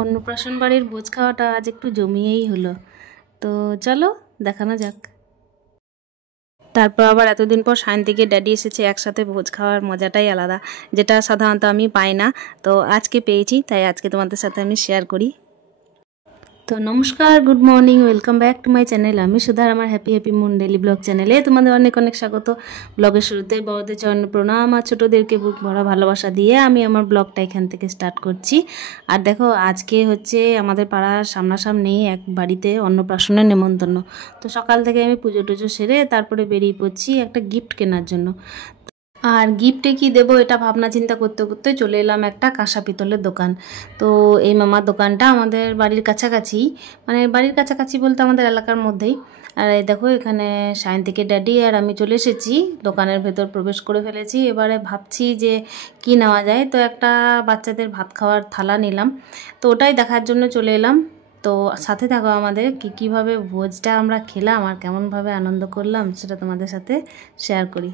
অন্নপ্রাশন বাড়ির ভোজ খাওয়াটা আজ একটু জমিয়েই হলো। তো চলো দেখানো যাক। তারপর আবার এতদিন পর সায়ন্তিকে ড্যাডি এসেছে, একসাথে ভোজ খাওয়ার মজাটাই আলাদা, যেটা সাধারণত আমি পাই না। তো আজকে পেয়েছি, তাই আজকে তোমাদের সাথে আমি শেয়ার করি। তো নমস্কার, good morning, welcome back to my channel. আমি সুধার, আমার happy happy moon daily blog চ্যানেলে তোমাদের অনেক অনেক স্বাগত। ব্লগের শুরুতে বড়দের চরণে প্রণাম আর ছোটোদেরকে বুক ভরা ভালোবাসা দিয়ে আমি আমার ব্লগটা এখান থেকে স্টার্ট করছি। আর দেখো, আজকে হচ্ছে আমাদের পাড়ার সামনাসামনি এক বাড়িতে অন্নপ্রাশনের নেমন্তন্ন। তো সকাল থেকে আমি পুজো টুজো সেরে তারপরে বেরিয়ে পড়ছি একটা গিফট কেনার জন্য। আর গিফটে কি দেবো এটা ভাবনা চিন্তা করতে করতে চলে এলাম একটা কাঁসা পিতলের দোকান। তো এই মামার দোকানটা আমাদের বাড়ির কাছাকাছি, মানে বাড়ির কাছাকাছি বলতে আমাদের এলাকার মধ্যেই। আর এই দেখো, এখানে সায়ন্তিকে ড্যাডি আর আমি চলে এসেছি, দোকানের ভেতর প্রবেশ করে ফেলেছি। এবারে ভাবছি যে কি নেওয়া যায়। তো একটা বাচ্চাদের ভাত খাওয়ার থালা নিলাম, তো ওটাই দেখার জন্য চলে এলাম। তো সাথে থাকো, আমাদের কীভাবে ভোজটা আমরা খেলাম আর কেমনভাবে আনন্দ করলাম সেটা তোমাদের সাথে শেয়ার করি।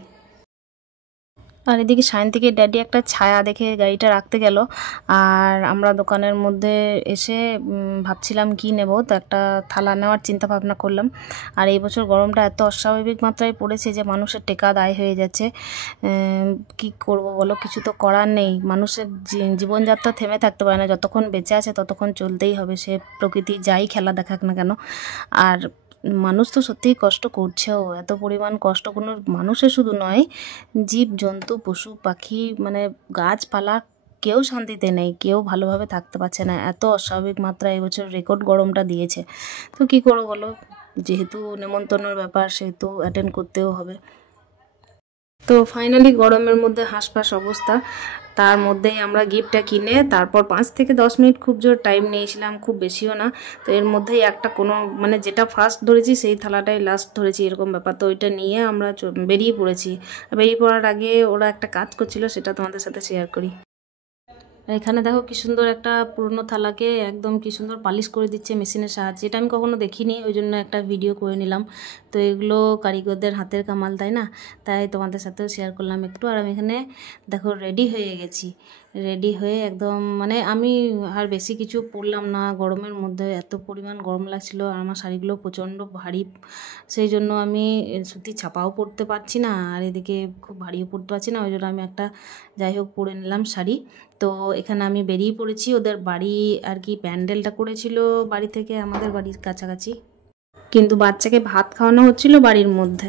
আর এদিকে সায়ন্তিকে ড্যাডি একটা ছায়া দেখে গাড়িটা রাখতে গেল, আর আমরা দোকানের মধ্যে এসে ভাবছিলাম কি নেব। তো একটা থালা নেওয়ার চিন্তা ভাবনা করলাম। আর এই বছর গরমটা এত অস্বাভাবিক মাত্রায় পড়েছে যে মানুষের টেকা দায় হয়ে যাচ্ছে। কি করব বলো, কিছু তো করার নেই। মানুষের জীবনযাত্রা থেমে থাকতে পারে না, যতক্ষণ বেঁচে আছে ততক্ষণ চলতেই হবে, সে প্রকৃতি যাই খেলা দেখাক না কেন। আর মানুষ তো সত্যিই কষ্ট করছেও, এত পরিমাণ কষ্ট কোনো মানুষের শুধু নয়, জীব জন্তু পশু পাখি মানে গাছপালা কেউ শান্তিতে নেই, কেউ ভালোভাবে থাকতে পারছে না। এত অস্বাভাবিক মাত্রা এবছর রেকর্ড গরমটা দিয়েছে। তো কী করবো বলো, যেহেতু নেমন্তন্নর ব্যাপার সেহেতু অ্যাটেন্ড করতেও হবে। তো ফাইনালি গরমের মধ্যে হাঁসফাঁস অবস্থা, তার মধ্যেই আমরা গিফটটা কিনে তারপর 5 থেকে 10 মিনিট খুব জোর টাইম নিয়েছিলাম, খুব বেশিও না। তো এর মধ্যেই একটা কোনো মানে যেটা ফার্স্ট ধরেছি সেই থালাটাই লাস্ট ধরেছি, এরকম ব্যাপার। তো ওইটা নিয়ে আমরা বেরিয়ে পড়েছি। বেরিয়ে পড়ার আগে ওরা একটা কাজ করছিল, সেটা তোমাদের সাথে শেয়ার করি। আর এখানে দেখো কি সুন্দর একটা পুরনো থালাকে একদম কি সুন্দর পালিশ করে দিচ্ছে মেশিনের সাহায্যে। এটা আমি কখনো দেখিনি, ওই জন্য একটা ভিডিও করে নিলাম। তো এগুলো কারিগরদের হাতের কামাল, তাই না? তাই তোমাদের সাথেও শেয়ার করলাম একটু। আর আমি এখানে দেখো রেডি হয়ে গেছি, রেডি হয়ে একদম মানে আমি আর বেশি কিছু পরলাম না। গরমের মধ্যে এত পরিমাণ গরম লাগছিল, আর আমার শাড়িগুলো প্রচণ্ড ভারী, সেই জন্য আমি সুতির ছাপাও পরতে পারছি না, আর এদিকে খুব ভারীও পরতে পারছি না। ওই জন্য আমি একটা যাই হোক পরে নিলাম শাড়ি। তো এখানে আমি বেরিয়ে পড়েছি। ওদের বাড়ি আর কি প্যান্ডেলটা করেছিল বাড়ি থেকে আমাদের বাড়ির কাছাকাছি, কিন্তু বাচ্চাকে ভাত খাওয়ানো হচ্ছিল বাড়ির মধ্যে।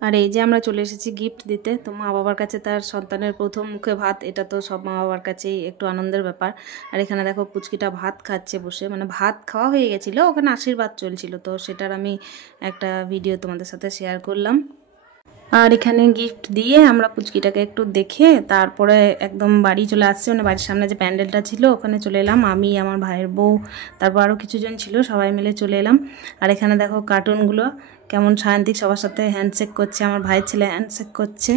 আর এই যে আমরা চলে এসেছি গিফট দিতে। তো মা বাবার কাছে তার সন্তানের প্রথম মুখে ভাত, এটা তো সব মা বাবার কাছেই একটু আনন্দের ব্যাপার। আর এখানে দেখো পুচকিটা ভাত খাচ্ছে বসে, মানে ভাত খাওয়া হয়ে গেছিলো, ওখানে আশীর্বাদ চলছিল। তো সেটার আমি একটা ভিডিও তোমাদের সাথে শেয়ার করলাম। আর এখানে গিফট দিয়ে আমরা পুচকিটাকে একটু দেখে তারপরে একদম বাড়ি চলে আসছি, মানে বাড়ির সামনে যে প্যান্ডেলটা ছিল ওখানে চলে এলাম। আমি, আমার ভাইয়ের বউ, তারপর আরও কিছুজন ছিল, সবাই মিলে চলে এলাম। আর এখানে দেখো কার্টুনগুলো কেমন সায়ন্তিক সবার সাথে হ্যান্ডশেক করছে, আমার ভাইয়ের ছেলে হ্যান্ডশেক করছে।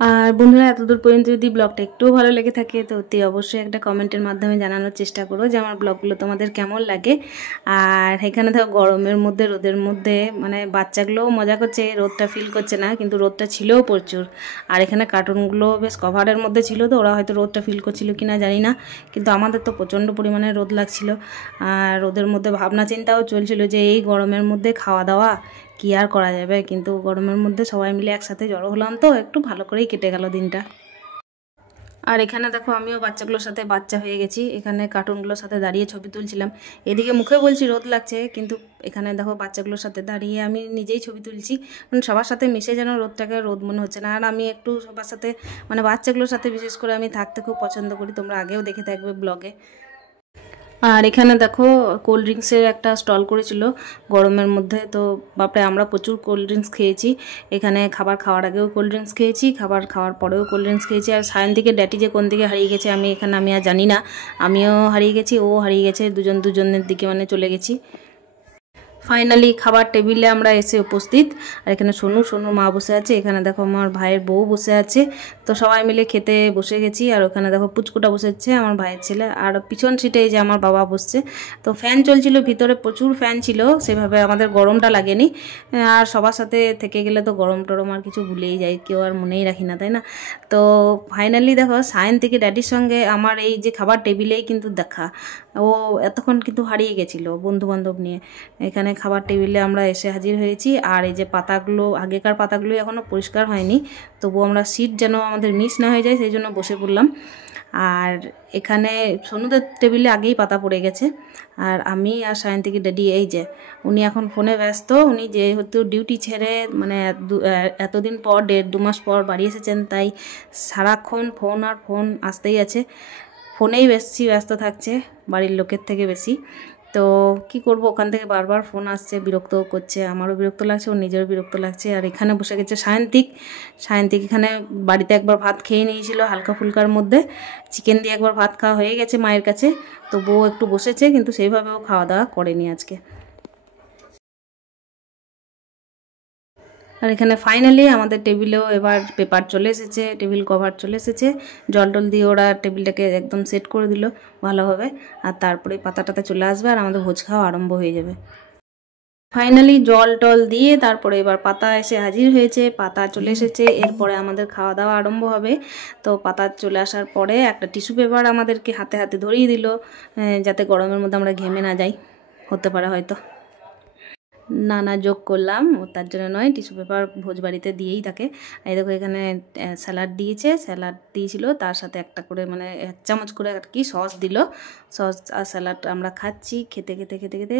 আর বন্ধুরা, এতদূর পর্যন্ত যদি ব্লগটা একটুও ভালো লেগে থাকে তো অতি অবশ্যই একটা কমেন্টের মাধ্যমে জানানোর চেষ্টা করো যে আমার ব্লগগুলো তোমাদের কেমন লাগে। আর এখানে দেখো গরমের মধ্যে রোদের মধ্যে মানে বাচ্চাগুলোও মজা করছে, রোদটা ফিল করছে না, কিন্তু রোদটা ছিলও প্রচুর। আর এখানে কার্টুনগুলো বেশ কভারের মধ্যে ছিল, তো ওরা হয়তো রোদটা ফিল করছিল কি না জানি না, কিন্তু আমাদের তো প্রচণ্ড পরিমাণে রোদ লাগছিল। আর রোদের মধ্যে ভাবনা চিন্তাও চলছিল যে এই গরমের মধ্যে খাওয়া দাওয়া কি আর করা যাবে, কিন্তু গরমের মধ্যে সবাই মিলে একসাথে জড়ো হলাম, তো একটু ভালো করেই কেটে গেল দিনটা। আর এখানে দেখো আমিও বাচ্চাগুলোর সাথে বাচ্চা হয়ে গেছি, এখানে কার্টুনগুলোর সাথে দাঁড়িয়ে ছবি তুলছিলাম। এদিকে মুখে বলছি রোদ লাগছে, কিন্তু এখানে দেখো বাচ্চাগুলোর সাথে দাঁড়িয়ে আমি নিজেই ছবি তুলছি, মানে সবার সাথে মিশে যেন রোদটাকে রোদ মনে হচ্ছে না। আর আমি একটু সবার সাথে মানে বাচ্চাগুলোর সাথে বিশেষ করে আমি থাকতে খুব পছন্দ করি, তোমরা আগেও দেখে থাকবে ব্লগে। আর এখানে দেখো কোল্ড ড্রিঙ্কসের একটা স্টল করেছিল গরমের মধ্যে। তো বাপরে, আমরা প্রচুর কোল্ড ড্রিঙ্কস খেয়েছি এখানে। খাবার খাওয়ার আগেও কোল্ড ড্রিঙ্কস খেয়েছি, খাবার খাওয়ার পরেও কোল্ড ড্রিঙ্কস খেয়েছি। আর সায়ন্তিকে ড্যাডি যে কোন দিকে হারিয়ে গেছে আমি আর জানি না, আমিও হারিয়ে গেছি, ও হারিয়ে গেছে, দুজনের দিকে মানে চলে গেছি। ফাইনালি খাবার টেবিলে আমরা এসে উপস্থিত। আর এখানে সোনুর মা বসে আছে, এখানে দেখো আমার ভাইয়ের বউ বসে আছে। তো সবাই মিলে খেতে বসে গেছি। আর ওখানে দেখো পুচকুটা বসেছে আমার ভাইয়ের ছেলে, আর পিছন সিটে যে আমার বাবা বসছে। তো ফ্যান চলছিল, ভিতরে প্রচুর ফ্যান ছিল, সেভাবে আমাদের গরমটা লাগেনি। আর সবার সাথে থেকে গেলে তো গরম টরম আর কিছু ভুলেই যাই, কেউ আর মনেই রাখি না, তাই না? তো ফাইনালি দেখো সায়েন থেকে ড্যাডির সঙ্গে আমার এই যে খাবার টেবিলেই কিন্তু দেখা। ও এতক্ষণ কিন্তু হারিয়ে গেছিলো বন্ধুবান্ধব নিয়ে। এখানে খাবার টেবিলে আমরা এসে হাজির হয়েছি। আর এই যে পাতাগুলো, আগেকার পাতাগুলো এখনও পরিষ্কার হয়নি, তবু আমরা সিট যেন আমাদের মিস না হয়ে যায় সেই জন্য বসে পড়লাম। আর এখানে সোনুদের টেবিলে আগেই পাতা পড়ে গেছে। আর আমি আর সায়ন্তিকি ড্যাডি এই যে উনি এখন ফোনে ব্যস্ত। উনি যেহেতু ডিউটি ছেড়ে মানে এতদিন পর 1.5-2 মাস পর বাড়ি এসেছেন, তাই সারাক্ষণ ফোন আর ফোন আসতেই আছে, ফোনেই বেশি ব্যস্ত থাকছে বাড়ির লোকের থেকে বেশি। তো কি করব, ওখান থেকে বারবার ফোন আসছে, বিরক্ত করছে, আমারও বিরক্ত লাগছে, ওর নিজেরও বিরক্ত লাগছে। আর এখানে বসে গেছে সায়ন্তিক এখানে বাড়িতে একবার ভাত খেয়ে নিয়েছিল হালকা ফুলকার মধ্যে, চিকেন দিয়ে একবার ভাত খাওয়া হয়ে গেছে মায়ের কাছে। তো বউ একটু বসেছে, কিন্তু সেইভাবেও খাওয়া দাওয়া করেনি আজকে। আর এখানে ফাইনালি আমাদের টেবিলেও এবার পেপার চলে এসেছে, টেবিল কভার চলে এসেছে। জল টল দিয়ে ওরা টেবিলটাকে একদম সেট করে দিল ভালোভাবে। আর তারপরে পাতাটাতে চলে আসবে আর আমাদের ভোজ খাওয়া আরম্ভ হয়ে যাবে। ফাইনালি জল টল দিয়ে তারপরে এবার পাতা এসে হাজির হয়েছে, পাতা চলে এসেছে, এরপরে আমাদের খাওয়া দাওয়া আরম্ভ হবে। তো পাতা চলে আসার পরে একটা টিস্যু পেপার আমাদেরকে হাতে হাতে ধরিয়ে দিল, যাতে গরমের মধ্যে আমরা ঘেমে না যাই, হতে পারে হয়তো। না যোগ করলাম, তার জন্য নয়, টিস্যু পেপার ভোজ বাড়িতে দিয়েই থাকে। এই দেখো এখানে স্যালাড দিয়েছে, স্যালাড দিয়েছিল, তার সাথে একটা করে মানে 1 চামচ করে আর কি সস দিল। সস আর স্যালাড আমরা খাচ্ছি, খেতে খেতে খেতে খেতে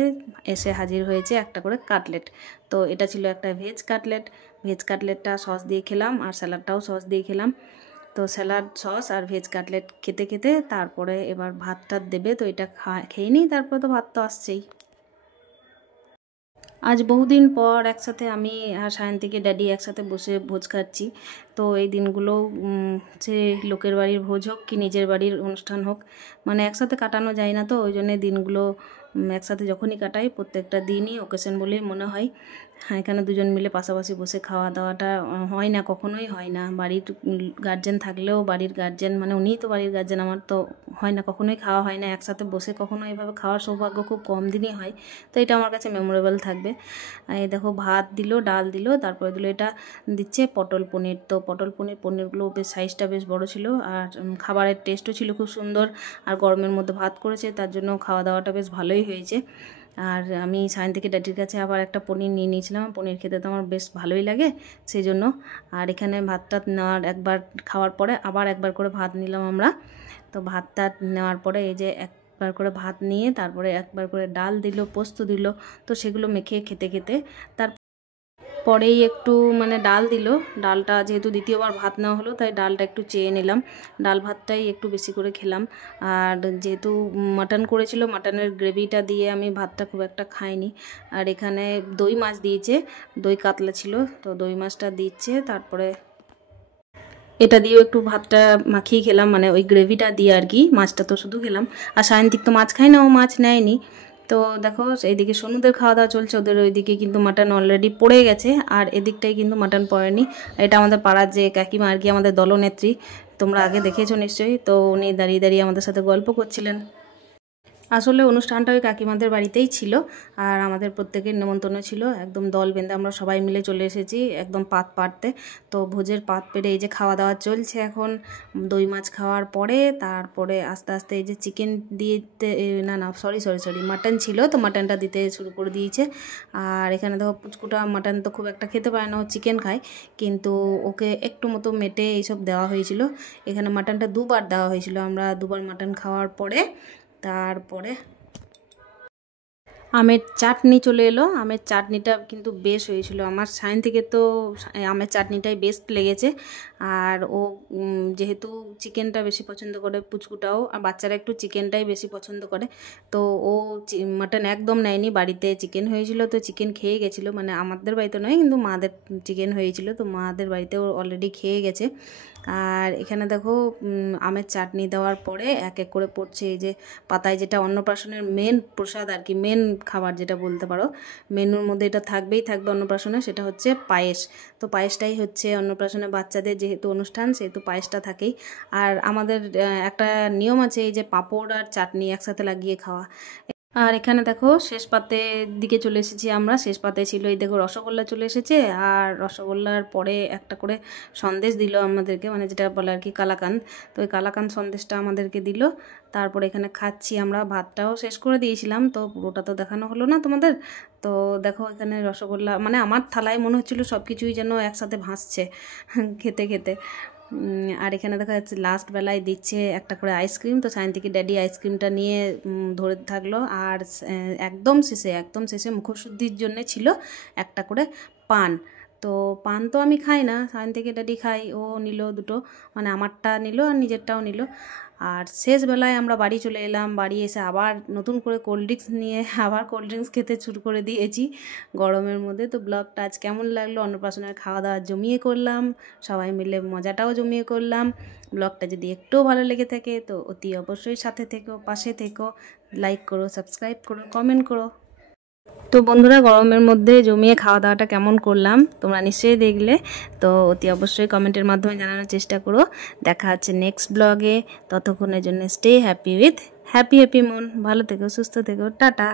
এসে হাজির হয়েছে একটা করে কাটলেট। তো এটা ছিল একটা ভেজ কাটলেটটা সস দিয়ে খেলাম, আর স্যালাডটাও সস দিয়ে খেলাম। তো স্যালাড, সস আর ভেজ কাটলেট খেতে খেতে তারপরে এবার ভাতটা দেবে, তো এটা খেয়ে নিই, তারপরে তো ভাত তো আসছেই। আজ বহুদিন পর একসাথে আমি আর সায়ন্তিকে ড্যাডি একসাথে বসে ভোজ খাচ্ছি। তো এই দিনগুলো সে লোকের বাড়ির ভোজ হোক কি নিজের বাড়ির অনুষ্ঠান হোক, মানে একসাথে কাটানো যায় না। তো ওই জন্যে দিনগুলো একসাথে যখনই কাটাই প্রত্যেকটা দিনই ওকেশন বলেই মনে হয়। হ্যাঁ, এখানে দুজন মিলে পাশাপাশি বসে খাওয়া দাওয়াটা হয় না, কখনোই হয় না। বাড়ির গার্জেন থাকলেও, বাড়ির গার্জেন মানে উনিই তো বাড়ির গার্জেন আমার, তো হয় না, কখনোই খাওয়া হয় না একসাথে বসে, কখনো এইভাবে খাওয়ার সৌভাগ্য খুব কম দিনই হয়। তো এটা আমার কাছে মেমোরেবল থাকবে। এই দেখো ভাত দিল, ডাল দিল, তারপরে দিল এটা দিচ্ছে পটল পনির। তো পনিরগুলো বেশ সাইজটা বেশ বড় ছিল, আর খাবারের টেস্টও ছিল খুব সুন্দর। আর গরমের মধ্যে ভাত করেছে, তার জন্য খাওয়া দাওয়াটা বেশ ভালোই হয়েছে। আর আমি সায়ন থেকে ড্যাডির কাছে আবার একটা পনির নিয়ে নিয়েছিলাম, পনির খেতে তো আমার বেশ ভালোই লাগে সেই জন্য। আর এখানে ভাতটা নেওয়ার একবার খাওয়ার পরে আবার একবার করে ভাত নিলাম আমরা। তো ভাতটা নেওয়ার পরে এই যে একবার করে ভাত নিয়ে তারপরে একবার করে ডাল দিল, পোস্ত দিল। তো সেগুলো মেখে খেতে খেতে পরেই একটু মানে ডাল দিল, ডালটা যেহেতু দ্বিতীয়বার ভাত নেওয়া হলো তাই ডালটা একটু চেয়ে নিলাম, ডাল ভাতটাই একটু বেশি করে খেলাম। আর যেহেতু মাটন করেছিল, মাটনের গ্রেভিটা দিয়ে আমি ভাতটা খুব একটা খাইনি। আর এখানে দই মাছ দিয়েছে, দই কাতলা ছিল, তো দই মাছটা দিচ্ছে, তারপরে এটা দিয়েও একটু ভাতটা মাখিয়ে খেলাম, মানে ওই গ্রেভিটা দিয়ে আর কি, মাছটা তো শুধু খেলাম। আর সায়ন্তিক তো মাছ খায় না, ও মাছ নেয়নি। তো দেখো এইদিকে সোনুদের খাওয়া দাওয়া চলছে, ওদের ওইদিকে কিন্তু মাটন অলরেডি পড়ে গেছে, আর এদিকটাই কিন্তু মাটন পড়েনি। এটা আমাদের পাড়ার যে কাকিমা আর কি, আমাদের দলনেত্রী, তোমরা আগে দেখেছো নিশ্চয়ই। তো উনি দাঁড়িয়ে দাঁড়িয়ে আমাদের সাথে গল্প করছিলেন। আসলে অনুষ্ঠানটা ওই কাকিমাদের বাড়িতেই ছিল, আর আমাদের প্রত্যেকের নেমন্তন্ন ছিল, একদম দল বেঁধে আমরা সবাই মিলে চলে এসেছি একদম পাত পাড়তে। তো ভোজের পাত পেড়ে এই যে খাওয়া দাওয়া চলছে এখন। দই মাছ খাওয়ার পরে তারপরে আস্তে আস্তে এই যে চিকেন দিতে, না সরি মাটন ছিল, তো মাটনটা দিতে শুরু করে দিয়েছে। আর এখানে দেখো পুচকুটা মাটন তো খুব একটা খেতে পারে না, ও চিকেন খায়, কিন্তু ওকে একটু মতো মেটে এইসব দেওয়া হয়েছিল। এখানে মাটনটা 2বার দেওয়া হয়েছিল, আমরা 2বার মাটন খাওয়ার পরে তারপরে আমের চাটনি চলে এলো। আমের চাটনিটা কিন্তু বেশ হয়েছিল, আমার সাইন থেকে তো আমের চাটনিটাই বেস্ট লেগেছে। আর ও যেহেতু চিকেনটা বেশি পছন্দ করে পুচকুটাও, আর বাচ্চারা একটু চিকেনটাই বেশি পছন্দ করে, তো ও মাটন একদম নেয়নি। বাড়িতে চিকেন হয়েছিল, তো চিকেন খেয়ে গেছিলো, মানে আমাদের বাড়িতে নয় কিন্তু মাদের চিকেন হয়েছিল, তো মাদের বাড়িতেও অলরেডি খেয়ে গেছে। আর এখানে দেখো আমের চাটনি দেওয়ার পরে এক এক করে পড়ছে এই যে পাতায়, যেটা অন্নপ্রাশনের মেন প্রসাদ আর কি, মেন খাবার যেটা বলতে পারো, মেনুর মধ্যে এটা থাকবেই থাকবে অন্নপ্রাশনে, সেটা হচ্ছে পায়েস। তো পায়েসটাই হচ্ছে অন্নপ্রাশনে বাচ্চাদের যেহেতু অনুষ্ঠান সেহেতু পায়েসটা থাকেই। আর আমাদের একটা নিয়ম আছে এই যে পাঁপড় আর চাটনি একসাথে লাগিয়ে খাওয়া। আর এখানে দেখো শেষ পাতে দিকে চলে এসেছি আমরা। শেষ পাতে ছিল এই দেখো রসগোল্লা চলে এসেছে, আর রসগোল্লার পরে একটা করে সন্দেশ দিল আমাদেরকে, মানে যেটা বলে আর কি কালাকান্দ। তো ওই কালাকান্দ সন্দেশটা আমাদেরকে দিল। তারপরে এখানে খাচ্ছি আমরা, ভাতটাও শেষ করে দিয়েছিলাম, তো পুরোটা তো দেখানো হলো না তোমাদের। তো দেখো এখানে রসগোল্লা, মানে আমার থালায় মনে হচ্ছিলো সব কিছুই যেন একসাথে ভাসছে খেতে খেতে। আর এখানে দেখা যাচ্ছে লাস্ট বেলায় দিচ্ছে একটা করে আইসক্রিম। তো সায়ন্তিকে ড্যাডি আইসক্রিমটা নিয়ে ধরে থাকলো। আর একদম শেষে মুখশুদ্ধির জন্যে ছিল একটা করে পান। তো পান তো আমি খাই না, সায়ন্তিকে ড্যাডি খাই, ও নিল দুটো, মানে আমারটা নিল আর নিজেরটাও নিল। আর শেষ বেলায় আমরা বাড়ি চলে এলাম। বাড়ি এসে আবার নতুন করে কোল্ড ড্রিঙ্কস নিয়ে আবার কোল্ড ড্রিঙ্কস খেতে শুরু করে দিয়েছি গরমের মধ্যে। তো ব্লগটা আজ কেমন লাগলো, অন্নপ্রাশনের খাওয়া দাওয়া জমিয়ে করলাম, সবাই মিলে মজাটাও জমিয়ে করলাম। ব্লগটা যদি একটুও ভালো লেগে থাকে তো অতি অবশ্যই সাথে থেকো, পাশে থেকো, লাইক করো, সাবস্ক্রাইব করো, কমেন্ট করো। তো বন্ধুরা, গরমের মধ্যে জমিয়ে খাওয়া দাওয়াটা কেমন করলাম তোমরা নিশ্চয়ই দেখলে। তো অতি অবশ্যই কমেন্টের মাধ্যমে জানানোর চেষ্টা করো। দেখা হচ্ছে নেক্সট ব্লগে। ততক্ষণের জন্য stay happy with happy moon. ভালো থেকো, সুস্থ থেকো, টাটা।